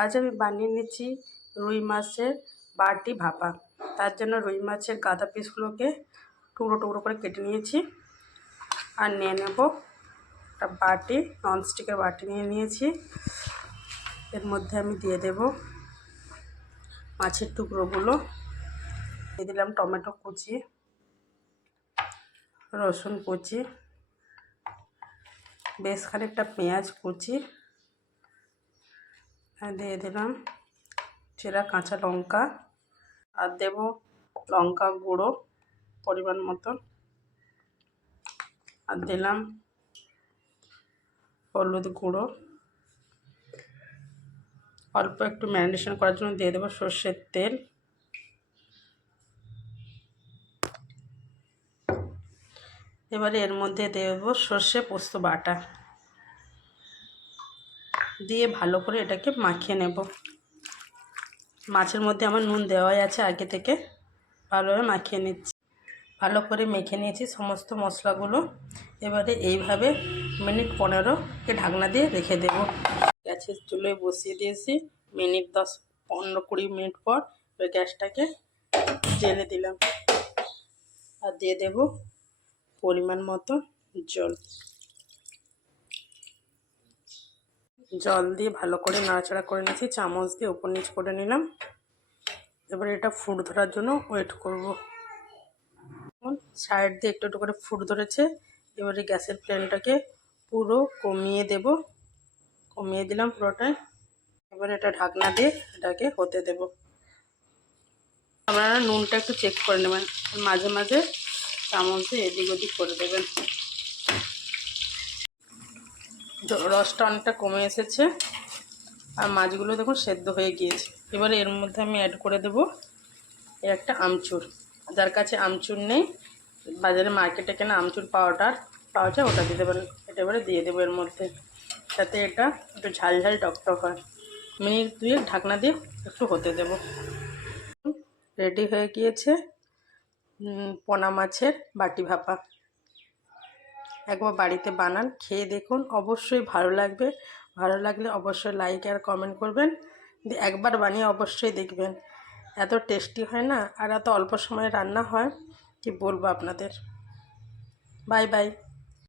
আজ আমি বানিয়ে নিচ্ছি রুই মাছের বাটি ভাপা। তার জন্য রুই মাছের গাদা পিসগুলোকে টুকরো টুকরো করে কেটে নিয়েছি। আর নিয়ে নেব একটা বাটি, ননস্টিকের বাটি নিয়ে নিয়েছি। এর মধ্যে আমি দিয়ে দেব মাছের টুকরোগুলো, দিয়ে দিলাম টমেটো কুচি, রসুন কুচি, বেশ খানিকটা পেঁয়াজ কুচি, আর দিয়ে দিলাম চেরা কাঁচা লঙ্কা, আর দেব লঙ্কা গুঁড়ো পরিমাণ মতন, আর দিলাম হলুদ গুঁড়ো। অল্প একটু ম্যারিনেশন করার জন্য দিয়ে দেবো সর্ষের তেল। এবারে এর মধ্যে দেব সর্ষে পোস্ত বাটা, দিয়ে ভালো করে এটাকে মাখিয়ে নেব। মাছের মধ্যে আমার নুন দেওয়াই আছে আগে থেকে, ভালোভাবে মাখিয়ে নিচ্ছি। ভালো করে মেখে নিয়েছি সমস্ত মশলাগুলো। এবারে এইভাবে মিনিট 15কে ঢাকনা দিয়ে রেখে দেব। গ্যাসের চুলোয় বসিয়ে দিয়েছি। মিনিট 10-15-20 মিনিট পর গ্যাসটাকে জেলে দিলাম, আর দিয়ে দেব পরিমাণ মতো জল। জল দিয়ে ভালো করে নাড়াচাড়া করে নিয়েছি, চামচ দিয়ে উপর নিচ করে নিলাম। এবার এটা ফুট ধরার জন্য ওয়েট করব। সাইড দিয়ে একটু একটু করে ফুট ধরেছে। এবারে গ্যাসের ফ্লেমটাকে পুরো কমিয়ে দেব, কমিয়ে দিলাম পুরোটাই। এবার এটা ঢাকনা দিয়ে এটাকে হতে দেব। আপনারা নুনটা একটু চেক করে নেবেন, মাঝে মাঝে চামচ দিয়ে এদিক ওদিক করে দেবেন। রসটা অনেকটা কমে এসেছে, আর মাছগুলো দেখুন সেদ্ধ হয়ে গিয়েছে। এবারে এর মধ্যে আমি অ্যাড করে দেব একটা আমচুর। যার কাছে আমচুর নেই, বাজারে মার্কেটে কেনা আমচুর পাউডার পাওয়া যায়, ওটা দিতে পারেন। এটা এবারে দিয়ে দেবো এর মধ্যে, যাতে এটা একটু ঝাল ঝাল টকটক হয়। মিনিট 2 ঢাকনা দিয়ে একটু হতে দেব। রেডি হয়ে গিয়েছে পোনা মাছের বাটি ভাপা। একবার বাড়িতে বানান, খেয়ে দেখুন, অবশ্যই ভালো লাগবে। ভালো লাগলে অবশ্যই লাইক আর কমেন্ট করবেন। একবার বানিয়ে অবশ্যই দেখবেন, এত টেস্টি হয় না, আর এত অল্প সময়ে রান্না হয়, কি বলবো আপনাদের। Bye bye.